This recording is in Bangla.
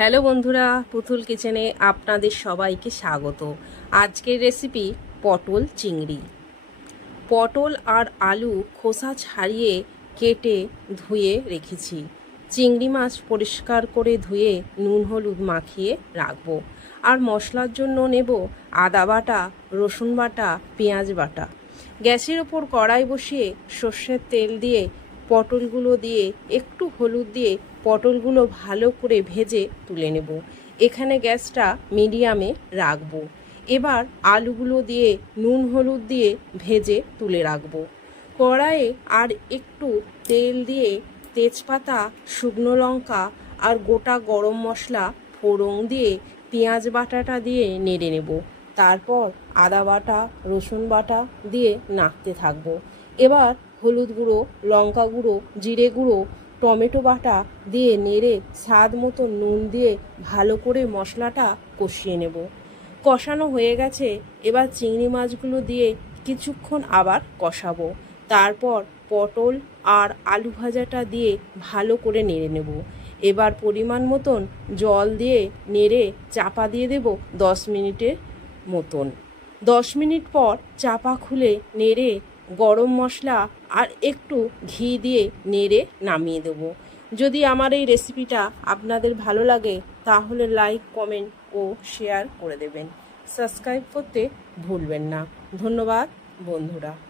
হ্যালো বন্ধুরা, পুতুল কিচেনে আপনাদের সবাইকে স্বাগত। আজকের রেসিপি পটল চিংড়ি। পটল আর আলু খোসা ছাড়িয়ে কেটে ধুয়ে রেখেছি। চিংড়ি মাছ পরিষ্কার করে ধুয়ে নুন হলুদ মাখিয়ে রাখব। আর মশলার জন্য নেব আদা বাটা, রসুন বাটা, পেঁয়াজ বাটা। গ্যাসের ওপর কড়াই বসিয়ে সর্ষের তেল দিয়ে পটলগুলো দিয়ে, একটু হলুদ দিয়ে পটলগুলো ভালো করে ভেজে তুলে নেব। এখানে গ্যাসটা মিডিয়ামে রাখব। এবার আলুগুলো দিয়ে, নুন হলুদ দিয়ে ভেজে তুলে রাখব। কড়াইয়ে আর একটু তেল দিয়ে তেজপাতা, শুকনো লঙ্কা আর গোটা গরম মশলা, ফোড়ন দিয়ে পেঁয়াজ বাটাটা দিয়ে নেড়ে নেব। তারপর আদা বাটা, রসুন বাটা দিয়ে নাড়তে থাকব। এবার হলুদ গুঁড়ো, লঙ্কা গুঁড়ো, জিরে গুঁড়ো, টমেটো বাটা দিয়ে নেড়ে স্বাদ মতো নুন দিয়ে ভালো করে মশলাটা কষিয়ে নেব। কষানো হয়ে গেছে, এবার চিংড়ি মাছগুলো দিয়ে কিছুক্ষণ আবার কষাবো। তারপর পটল আর আলু ভাজাটা দিয়ে ভালো করে নেড়ে নেব। এবার পরিমাণ মতন জল দিয়ে নেড়ে চাপা দিয়ে দেব দশ মিনিটের মতন। দশ মিনিট পর চাপা খুলে নেড়ে গরম মশলা আর একটু ঘি দিয়ে নেড়ে নামিয়ে দেবো। যদি আমার এই রেসিপিটা আপনাদের ভালো লাগে, তাহলে লাইক কমেন্ট ও শেয়ার করে দেবেন। সাবস্ক্রাইব করতে ভুলবেন না। ধন্যবাদ, বন্ধুরা।